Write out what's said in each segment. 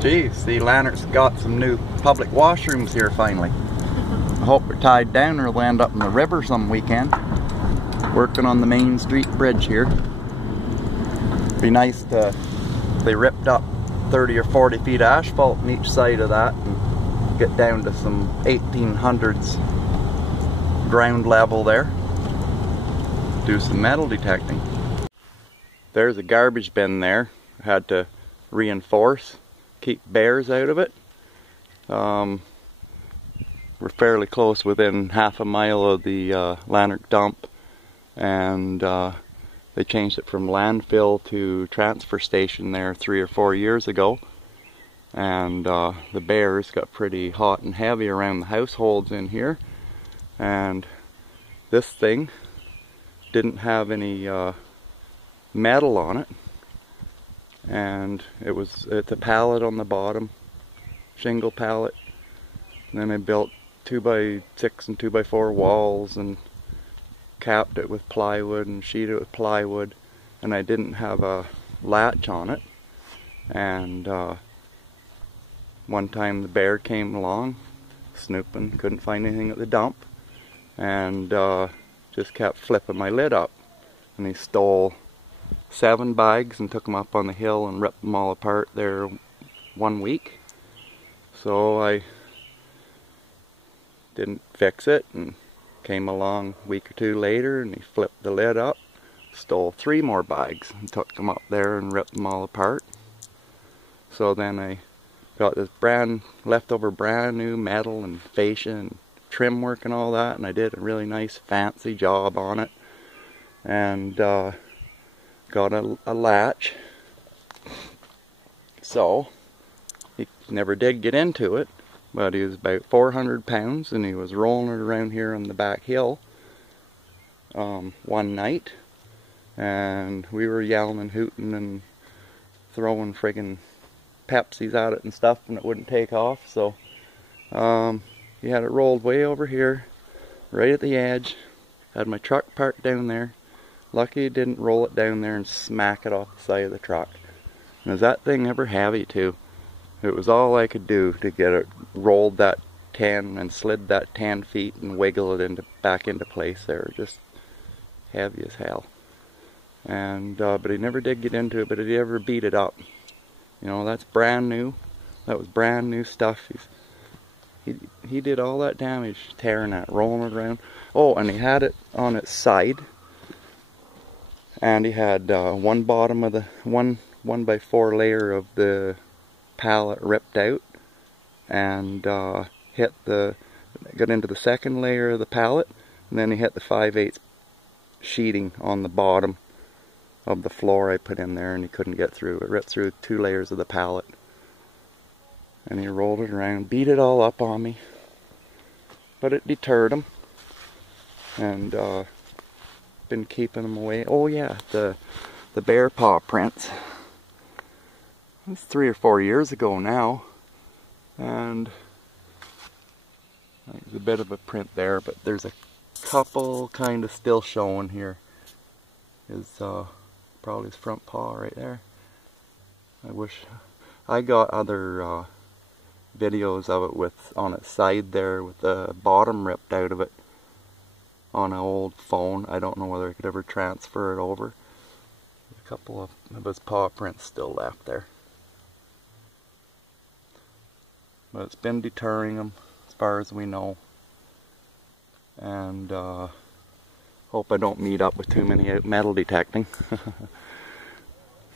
Geez, see, Lanark's got some new public washrooms here finally. I hope they're tied down or we'll end up in the river some weekend. Working on the Main Street Bridge here. Be nice to, they ripped up 30 or 40 feet of asphalt on each side of that and get down to some 1800s ground level there. Do some metal detecting. There's a garbage bin there. I had to reinforce, keep bears out of it. We're fairly close, within half a mile of the Lanark dump, and they changed it from landfill to transfer station there 3 or 4 years ago, and the bears got pretty hot and heavy around the households in here, and this thing didn't have any metal on it, and it's a pallet on the bottom, shingle pallet, and then I built 2x6 and 2x4 walls and capped it with plywood and sheeted it with plywood, and I didn't have a latch on it. And one time the bear came along snooping, couldn't find anything at the dump, and just kept flipping my lid up, and he stole 7 bags and took them up on the hill and ripped them all apart there 1 week. So I didn't fix it, and came along a week or 2 later and he flipped the lid up, stole 3 more bags and took them up there and ripped them all apart. So then I got this leftover brand new metal and fascia and trim work and all that, and I did a really nice fancy job on it, and got a latch. So he never did get into it, but he was about 400 pounds, and he was rolling it around here on the back hill one night, and we were yelling and hooting and throwing friggin' Pepsis at it and stuff, and it wouldn't take off. So he had it rolled way over here, right at the edge. Had my truck parked down there. Lucky he didn't roll it down there and smack it off the side of the truck. And was that thing ever heavy too? It was all I could do to get it rolled that 10 and slid that 10 feet and wiggle it back into place there. Just heavy as hell. And but he never did get into it, but he ever beat it up. You know, that's brand new. That was brand new stuff. He did all that damage tearing that, rolling it around. Oh, and he had it on its side, and he had one bottom of the 1x4 layer of the pallet ripped out, and got into the second layer of the pallet, and then he hit the 5/8 sheeting on the bottom of the floor I put in there, and he couldn't get through. It ripped through 2 layers of the pallet, and he rolled it around, beat it all up on me, but it deterred him, and been keeping him away. Oh yeah, the bear paw prints. It's 3 or 4 years ago now, and there's a bit of a print there, but there's a couple kind of still showing here. Is probably his front paw right there. I wish I got other videos of it on its side there with the bottom ripped out of it on an old phone. I don't know whether I could ever transfer it over. A couple of his paw prints still left there. But it's been deterring them as far as we know, and hope I don't meet up with too many out metal detecting.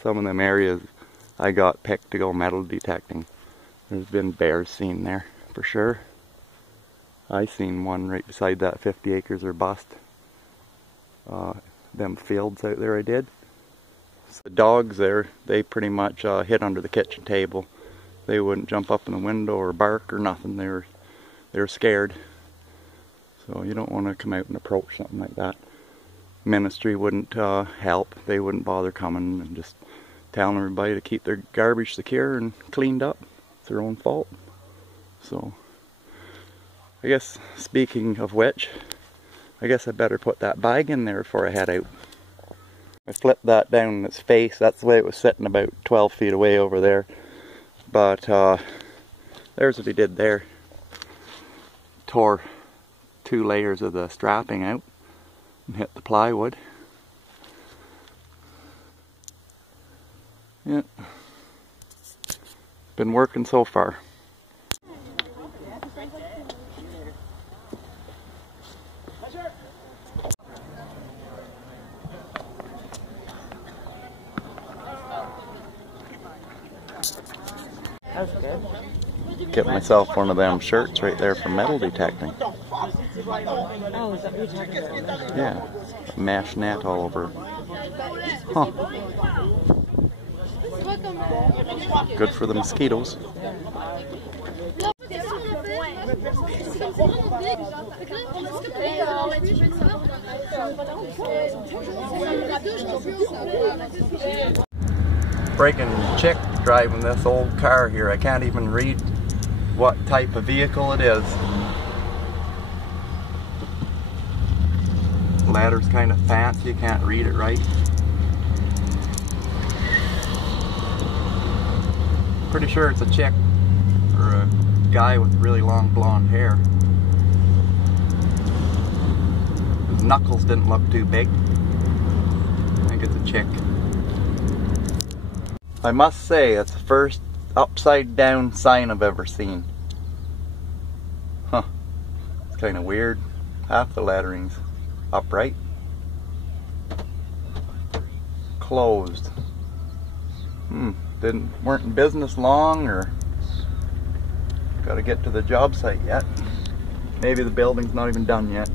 Some of them areas I got picked to go metal detecting, there's been bears seen there for sure. I seen one right beside that 50 acres or bust. Them fields out there I did. So the dogs there, they pretty much hid under the kitchen table. They wouldn't jump up in the window or bark or nothing. They were scared. So you don't want to come out and approach something like that. Ministry wouldn't help. They wouldn't bother coming and just telling everybody to keep their garbage secure and cleaned up. It's their own fault. So I guess, speaking of which, I guess I better put that bag in there before I head out. I flipped that down in its face. That's the way it was sitting, about 12 feet away over there. But there's what he did there. Tore 2 layers of the strapping out and hit the plywood. Yeah, been working so far. That was good. Get myself one of them shirts right there for metal detecting. Oh, is that what you're talking about? Yeah, mesh net all over. Huh. Good for the mosquitoes. Breaking chick driving this old car here. I can't even read what type of vehicle it is. Ladder's kind of fancy, you can't read it right. Pretty sure it's a chick or a guy with really long blonde hair. His knuckles didn't look too big. I think it's a chick. I must say, it's the first upside down sign I've ever seen. Huh. It's kind of weird. Half the lettering's upright. Closed. Weren't in business long, or gotta get to the job site yet. Maybe the building's not even done yet.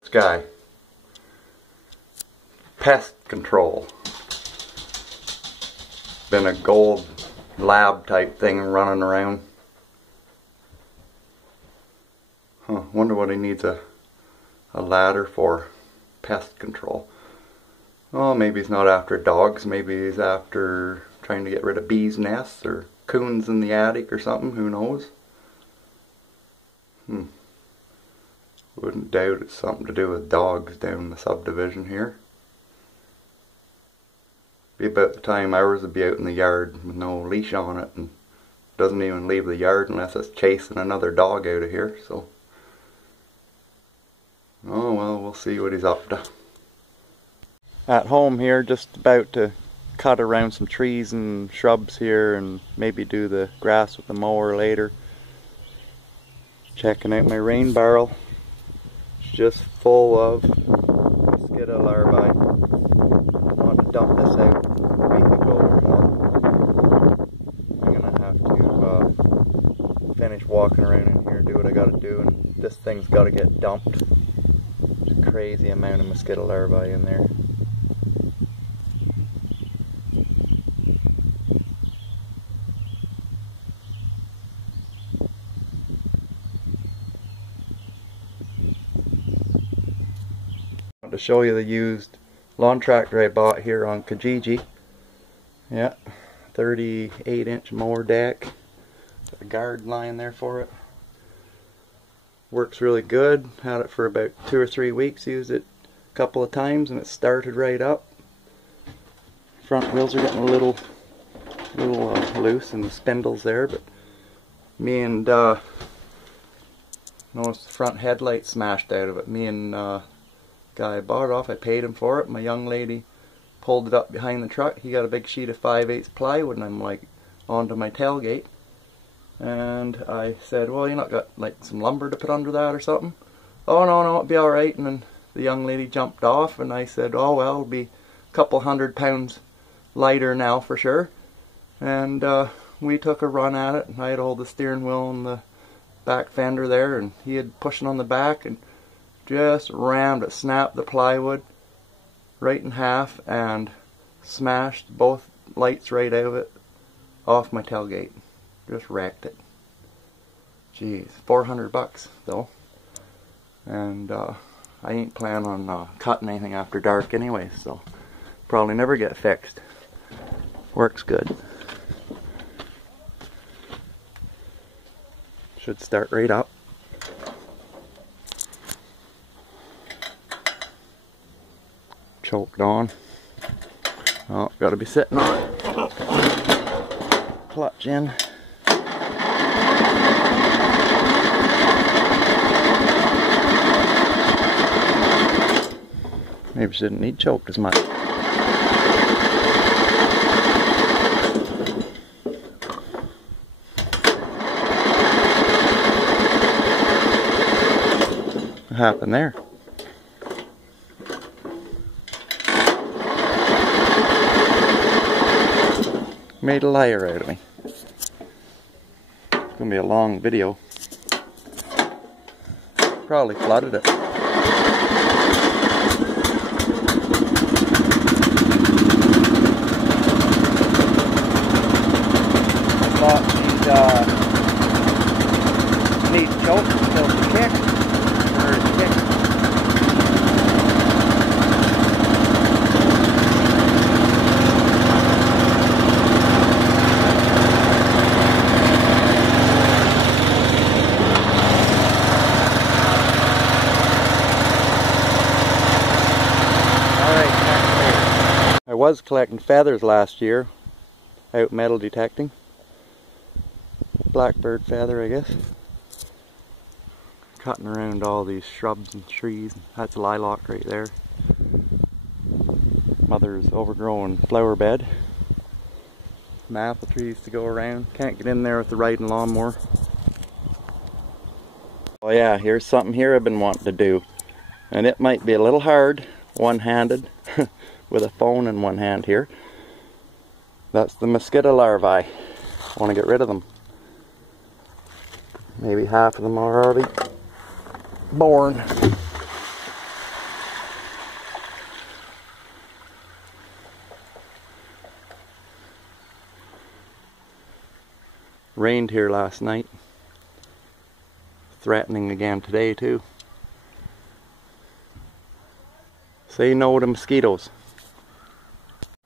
This guy, pest control. Been a gold lab type thing running around. Huh, wonder what he needs a ladder for. Pest control. Oh, maybe he's not after dogs, maybe he's after trying to get rid of bees' nests or coons in the attic or something, who knows? Wouldn't doubt it's something to do with dogs down the subdivision here. Be about the time ours would be out in the yard with no leash on it, and doesn't even leave the yard unless it's chasing another dog out of here, so. Oh well, we'll see what he's up to. At home here, just about to cut around some trees and shrubs here and maybe do the grass with the mower later. Checking out my rain barrel. It's just full of mosquito larvae. I want to dump this out a week ago or more. I'm gonna have to finish walking around in here, do what I gotta do, and this thing's gotta get dumped. There's a crazy amount of mosquito larvae in there. To show you the used lawn tractor I bought here on Kijiji. Yeah, 38-inch mower deck. Got a guard line there for it. Works really good. Had it for about 2 or 3 weeks. Used it a couple of times and it started right up. Front wheels are getting a little loose and the spindles there, but me and noticed the front headlight smashed out of it. Me and guy bought it off, I paid him for it. My young lady pulled it up behind the truck. He got a big sheet of 5/8 plywood and I'm like onto my tailgate. And I said, well, you not got like some lumber to put under that or something? Oh no, it'll be alright. And then the young lady jumped off and I said, oh well, it'll be a couple 100 pounds lighter now for sure. And we took a run at it, and I had hold the steering wheel and the back fender there, and he had pushing on the back, and Just rammed it, snapped the plywood right in half and smashed both lights right out of it off my tailgate. Just wrecked it. Jeez, $400 though. And I ain't planning on cutting anything after dark anyway, so probably never get fixed. Works good. Should start right up. Choked on. Oh, gotta be sitting on it. Clutch in. Maybe she didn't need choked as much. What happened there? Made a liar out of me. It's gonna be a long video. Probably flooded it. Thought she'd need choke until she kicked. Or kicked. I was collecting feathers last year, out metal detecting. Blackbird feather, I guess. Cutting around all these shrubs and trees. That's a lilac right there. Mother's overgrown flower bed. Some apple trees to go around. Can't get in there with the riding lawnmower. Oh yeah, here's something here I've been wanting to do. And it might be a little hard, one-handed, with a phone in one hand here. That's the mosquito larvae. I want to get rid of them. Maybe half of them are already born. Rained here last night. Threatening again today too. Say no to mosquitoes.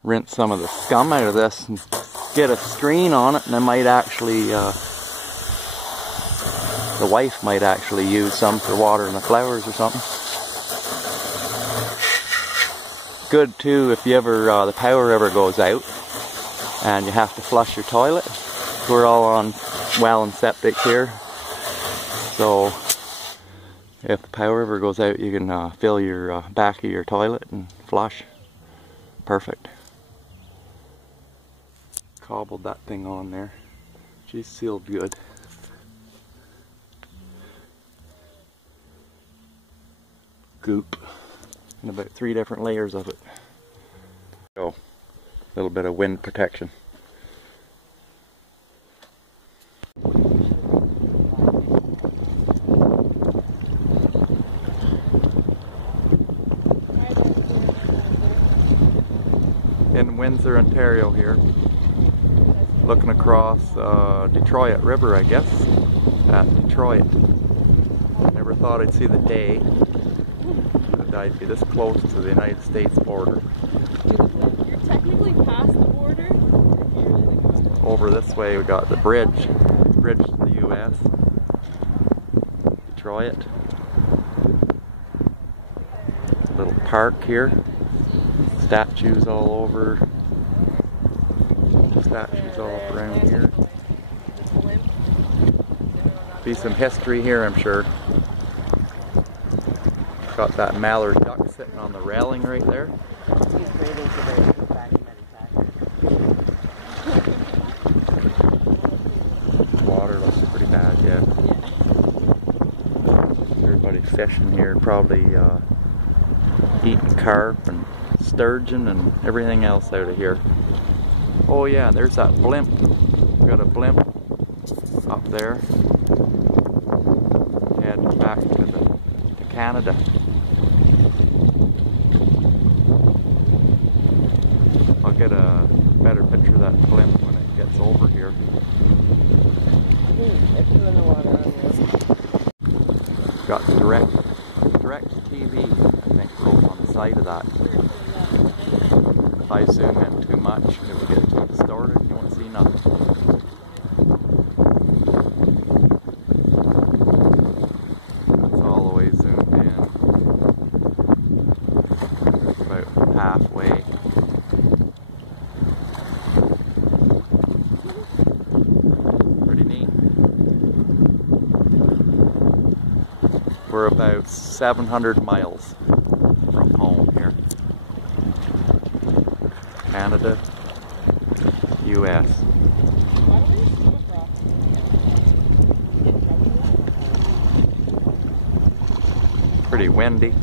Rinse some of the scum out of this and get a screen on it, and I might actually, the wife might actually use some for watering the flowers or something. Good too if you ever, the power ever goes out and you have to flush your toilet. We're all on well and septic here, so if the power ever goes out, you can fill your back of your toilet and flush. Perfect. Cobbled that thing on there. She's sealed good. Goop. And about 3 different layers of it. So, a little bit of wind protection. In Windsor, Ontario here. Looking across Detroit River, I guess, at Detroit. Never thought I'd see the day that I'd be this close to the United States border. You're technically past the border. Over this way we got the bridge to the US. Detroit. Little park here. Statues all over. Statues all up around here. Be some history here, I'm sure. Got that mallard duck sitting on the railing right there. Water looks pretty bad, yeah. Everybody fishing here, probably eating carp and sturgeon and everything else out of here. Oh yeah, there's that blimp. We got a blimp up there. Heading back to Canada. I'll get a better picture of that blimp when it gets over here. Got direct TV, I think, wrote on the side of that. If I zoom in too much, it will get too distorted. You won't see nothing. That's all the way zoomed in. About halfway. Pretty neat. We're about 700 miles from home here. Canada, US. Pretty windy.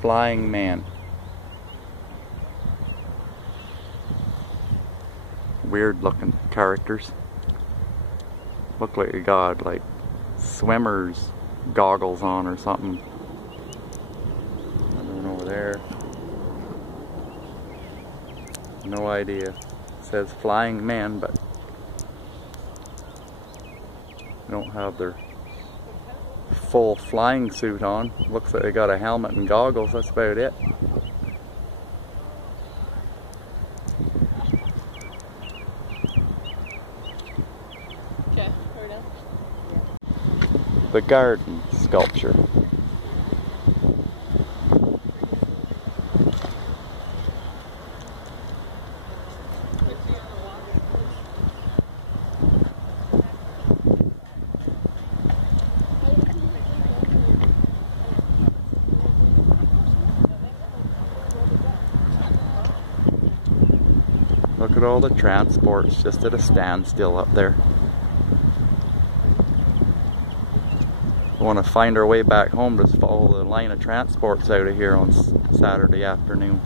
Flying man. Weird looking characters. Look like they got like swimmer's goggles on or something. Another one over there. No idea. It says flying man, but they don't have their full flying suit on. Looks like they got a helmet and goggles, that's about it. Okay, we're done. The garden sculpture. Look at all the transports just at a standstill up there. We want to find our way back home, just follow the line of transports out of here on Saturday afternoon.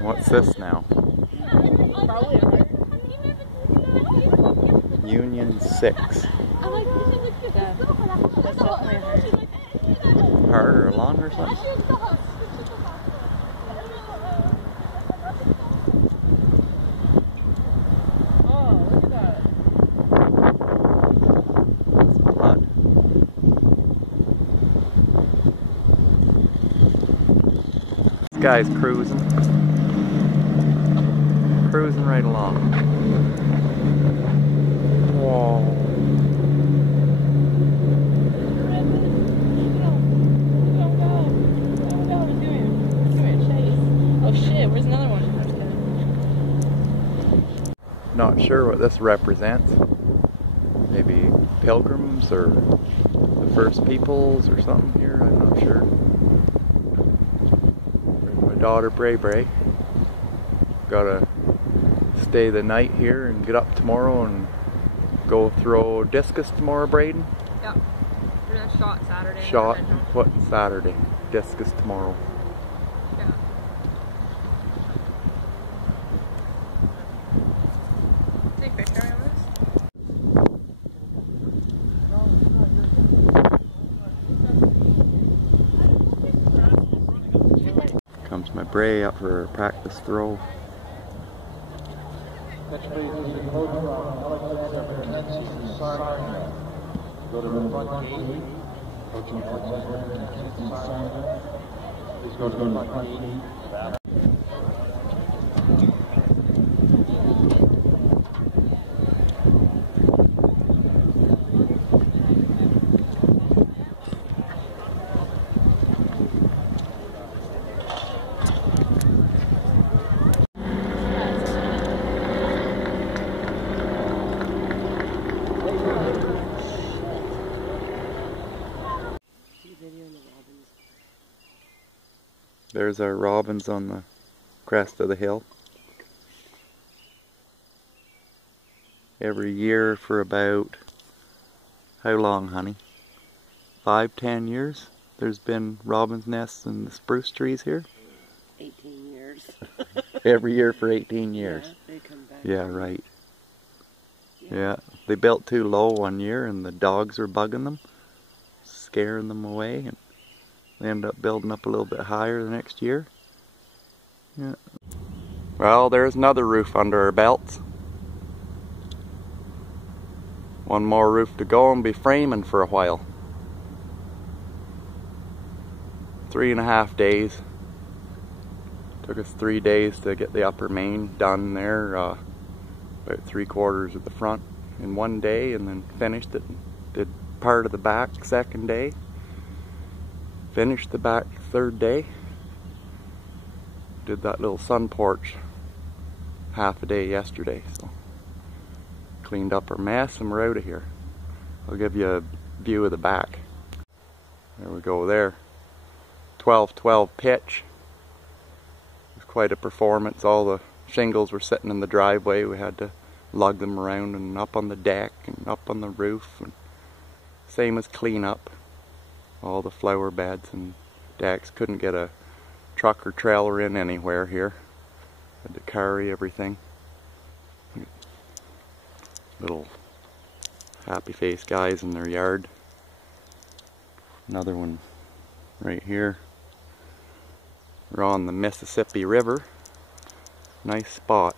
What's this now? Union 6. That's definitely hard. Hard or long or something? This guy's cruising right along. Whoa. Oh shit, where's another one? Not sure what this represents. Maybe pilgrims or the first peoples or something here, I'm not sure. My daughter Bray Bray. Gotta stay the night here and get up tomorrow and go throw discus tomorrow, Braden? Yeah. We're gonna shot Saturday. Shot what Saturday? Discus tomorrow. Yeah. Take a picture of this. Comes my Bray up for a practice throw. Next please is the coach from Alexander Mackenzie Sarnia. Go to the front gate. Coach from Alexander Mackenzie Sarnia. Please go to the front gate. There's our robins on the crest of the hill. Every year for about, how long, honey? 5-10 years? There's been robin's nests in the spruce trees here? 18 years. Every year for 18 years. Yeah, they come back. Yeah, right. Yeah, they built too low one year and the dogs were bugging them, scaring them away, and they ended up building up a little bit higher the next year. Yeah. Well, there's another roof under our belts. One more roof to go and be framing for a while. 3.5 days. Took us 3 days to get the upper main done there, about 3/4 of the front in 1 day, and then finished it and did part of the back second day. Finished the back third day. Did that little sun porch half a day yesterday, so cleaned up our mess and we're out of here. I'll give you a view of the back. There we go there. 12-12 pitch. It was quite a performance. All the shingles were sitting in the driveway. We had to lug them around and up on the deck and up on the roof. And same as clean up. All the flower beds and decks. Couldn't get a truck or trailer in anywhere here. Had to carry everything. Little happy face guys in their yard. Another one right here. We're on the Mississippi River. Nice spot.